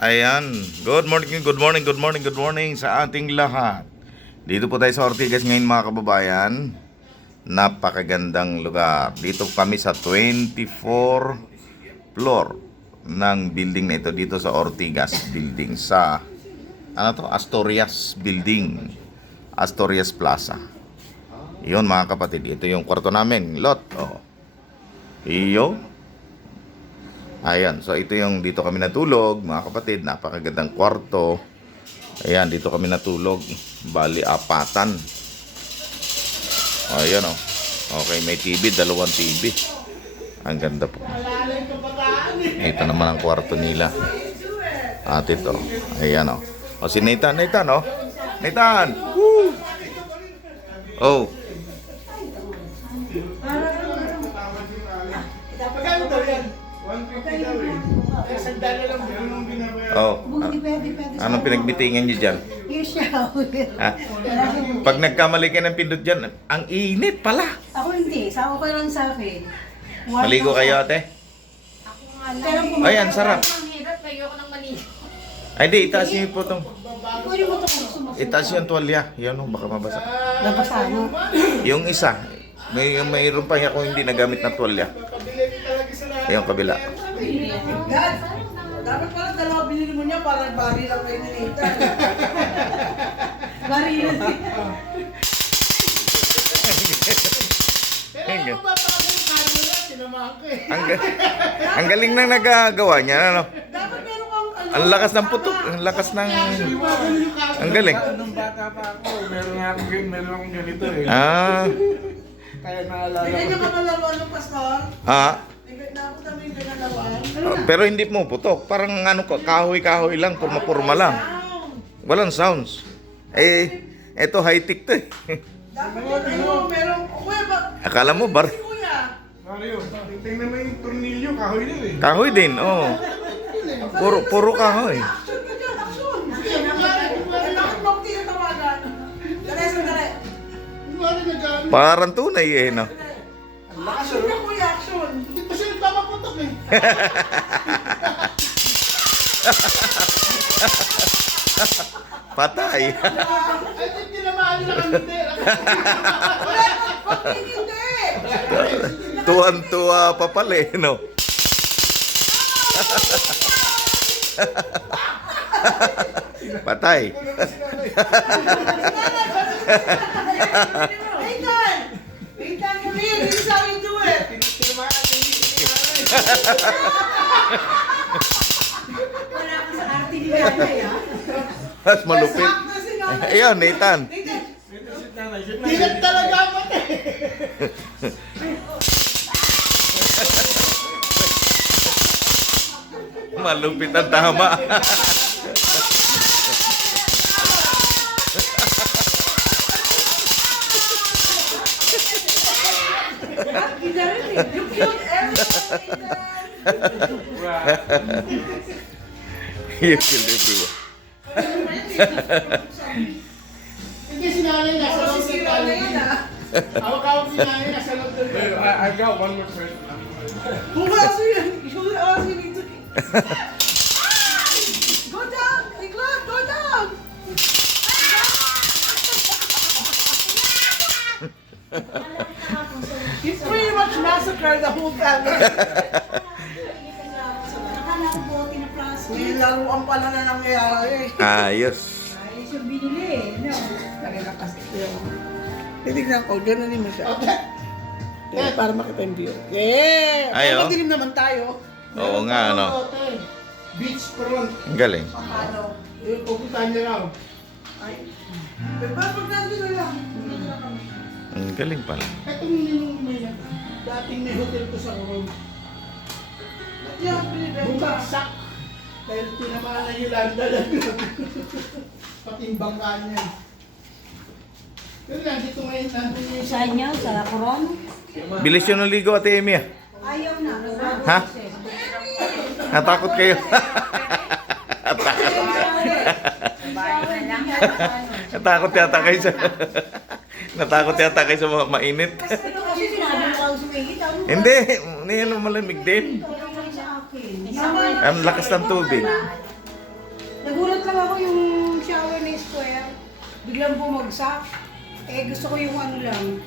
Ayan, good morning, good morning, good morning, good morning sa ating lahat. Dito po tayo sa Ortigas ngayon mga kababayan. Napakagandang lugar. Dito kami sa 24 floor ng building na ito dito sa Ortigas building sa Astorias building, Astorias Plaza. Iyon mga kapatid, ito yung kwarto namin, lot. Oh. Iyo. Ayan, so ito yung dito kami natulog, mga kapatid, napakagandang kwarto. Ayan, dito kami natulog, bali apatan. Ayan oh. Okay, may TV, dalawang TV. Ang ganda po. Ito naman ang kwarto nila. At ito, ayan oh. O si Nathan oh. Nathan! Woo! Oh. Oh. Anong pinagbitingan niyo dyan? Ha? Pag nagkamali ka ng pindot dyan, ang init pala. Ako hindi. Sa okay lang sa akin. Maligo kayo ate? Ay, ang sarap. Ay di, itaas niyo po itong. Itaas yung tuwalya. Yan o, baka mabasa. Nabasa mo. Yung isa, mayroon pa ako hindi nagamit na tuwalya. Yung kabila. Dad, dapat pala dalawa binili mo niya para bari lang kayo ni Nathan. Bari lang siya. Ang galing nang nagagawa niya, ano? Dapat meron kang ano. Ang lakas ng putok, ang lakas ng. Ang galing. Nung bata pa ako, meron akong ganito eh. Ah. Kaya naalala Tignan niyo ko. ka malaruan ng pastor. Ah. Dapat kami pinalaruan. Pero hindi mo putok. Parang ano, kahoy-kahoy lang, purma-purma lang. Walang sounds. Eh, eto high-tech to eh. Dapat meron. Kuya ba? Akala mo bar? Kuya. Mario, tingnan mo yung tornilyo, kahoy din eh. Kahoy din, oh. Puro kahoy. Action ka dyan, action. Bakit mo ako tinatawagan? Dali, sandali. Parang tunay eh, no? Action na kuya, action. Hindi pa siya nagpapaputok eh. Patay. Ay, hindi tinamaan nila kami din. Hindi. Tuwan-tuwa pa pala eh, no? Patay. Nathan! Nathan, come here. This is how you do it. Tinamaan din Wala ka sa arte ni Nanay, ha? Mas malupit. Sakto si Nanay. Ayun, Nathan. Nathan, Tinag talaga ako eh. Malupit ang tama. kita rin eh. You killed everyone. You killed everyone. Hindi si nanay nasa loob ng Sisira na yan, ha? Hawak-hawak si nanay nasa loob ng I got one more question. Who else you need to... Go down! Iglap, go down! He pretty much massacred the whole family. Akala ko bote na plastic. Hindi laruan pala na nangyayari. Ayos. Ay, siya binili, no? Kanina kasi yung... Titignan ko, gano'n mo siya. Yeah, para makita yung view. Yeah! Ay, oh. Madilim naman tayo. Oo nga, ano? Beach front. Ang galing. Ano? Yung pupuntahan niya raw. Ay. Pero pag nandito lang. Ang galing pala. Itong ninong dating may hotel ko sa Coron. Yeah, pinibenta. Bumagsak. Dahil tinamaan na yung landa lang. Pati yung bangka niya. Pero nandito ngayon nandun yung Sa inyo, sa Coron? Bilis yun ng ligo, Ate Amy. Ayaw na. Ha? Natakot kayo. Natakot yata kayo sa... Natakot yata kayo sa mga mainit. Kasi sinabi mo ang sumigit. Hindi, yan malamig din. Sa akin. Ang lakas ng tubig. Nagulat lang ako yung shower na square. Biglang bumagsak. Eh gusto ko yung ano lang,